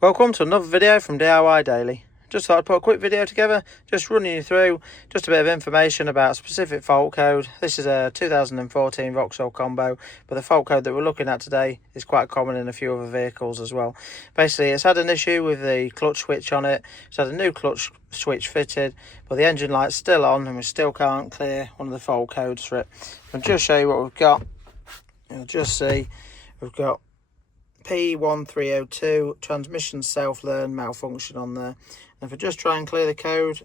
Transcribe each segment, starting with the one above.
Welcome to another video from DIY Daily. Just thought I'd put a quick video together, just running you through just a bit of information about a specific fault code. This is a 2014 Vauxhall Combo, but the fault code that we're looking at today is quite common in a few other vehicles as well. Basically, it's had an issue with the clutch switch on it. It's had a new clutch switch fitted, but the engine light's still on and we still can't clear one of the fault codes for it. I'll just show you what we've got. You'll just see we've got P1302 Transmission self-learn malfunction on there. And if I just try and clear the code,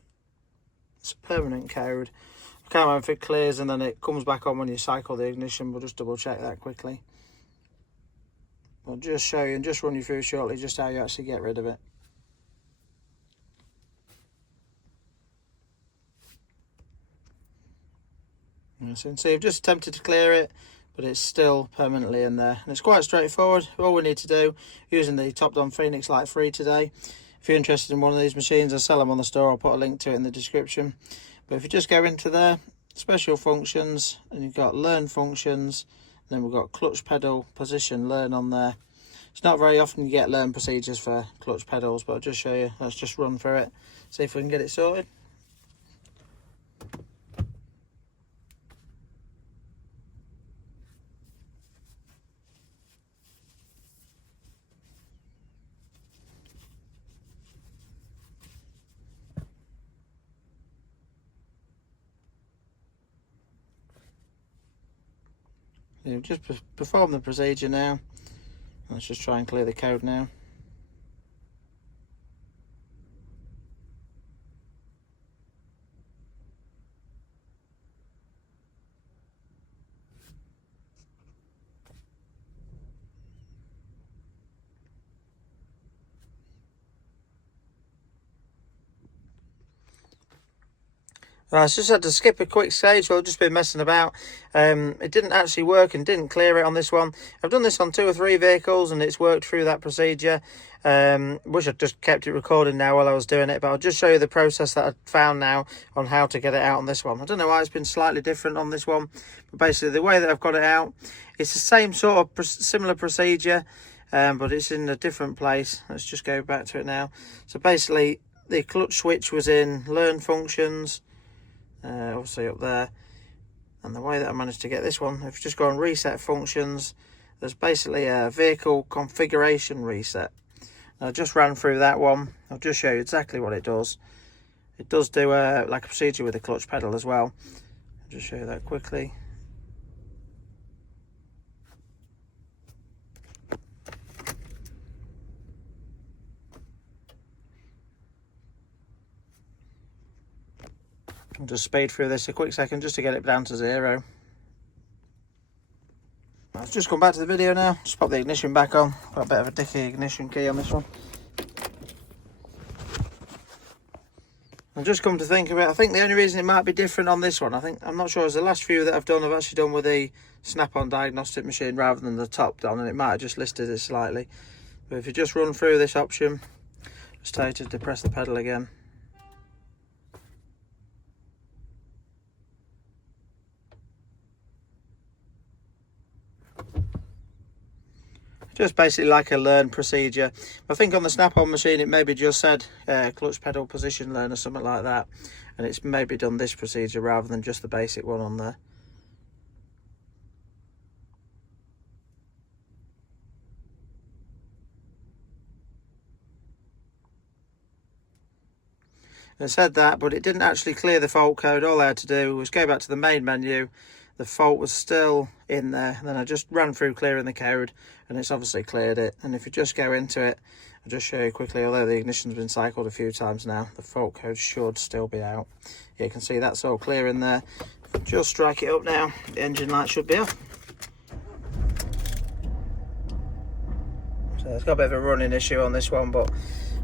it's a permanent code. I can't remember if it clears and then it comes back on when you cycle the ignition. We'll just double check that quickly. I'll just show you and just run you through shortly just how you actually get rid of it. So you've just attempted to clear it, but it's still permanently in there, and it's quite straightforward. All we need to do, using the top-down Phoenix Lite 3 today. If you're interested in one of these machines, I sell them on the store. I'll put a link to it in the description. But if you just go into there, special functions, and you've got learn functions, and then we've got clutch pedal position learn on there. It's not very often you get learn procedures for clutch pedals, but I'll just show you. Let's just run through it, see if we can get it sorted. You've just performed the procedure now. Let's just try and clear the code now. I just had to skip a quick stage while I've just been messing about. It didn't actually work and didn't clear it on this one. I've done this on 2 or 3 vehicles and it's worked through that procedure. Wish I'd just kept it recording now while I was doing it, but I'll just show you the process that I found now on how to get it out on this one. I don't know why it's been slightly different on this one, but basically the way that I've got it out, it's the same sort of similar procedure, but it's in a different place. Let's just go back to it now. So basically the clutch switch was in learn functions, obviously up there, and the way that I managed to get this one, if you just go on reset functions, there's basically a vehicle configuration reset. I just ran through that one. I'll just show you exactly what it does. It does do like a procedure with the clutch pedal as well. I'll just show you that quickly. I'll just speed through this a quick second just to get it down to 0. Let's just come back to the video now. Just pop the ignition back on. Got a bit of a dicky ignition key on this one. I've just come to think of it. I think the only reason it might be different on this one, I'm not sure, as the last few that I've actually done with the snap-on diagnostic machine rather than the top-down, and it might have just listed it slightly. But if you just run through this option, just tell you to depress the pedal again. Just basically like a learn procedure. I think on the snap-on machine it maybe just said clutch pedal position learn or something like that, and it's maybe done this procedure rather than just the basic one on there. It said that, but it didn't actually clear the fault code. All I had to do was go back to the main menu. The fault was still in there, and then I just ran through clearing the code, and it's obviously cleared it. And if you just go into it, I'll just show you quickly, although the ignition's been cycled a few times now, the fault code should still be out. You can see that's all clear in there. If I just strike it up now, the engine light should be off. So it's got a bit of a running issue on this one, but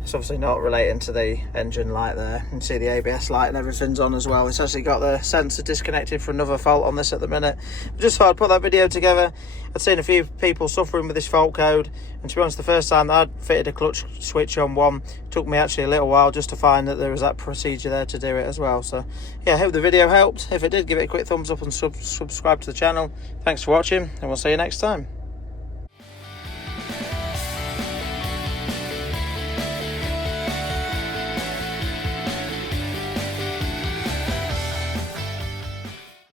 it's obviously not relating to the engine light there. You can see the ABS light and everything's on as well. It's actually got the sensor disconnected for another fault on this at the minute. I just thought I'd put that video together. I'd seen a few people suffering with this fault code, and to be honest, the first time that I'd fitted a clutch switch on one, it took me actually a little while just to find that there was that procedure there to do it as well. So yeah, I hope the video helped. If it did, give it a quick thumbs up and subscribe to the channel. Thanks for watching, and we'll see you next time.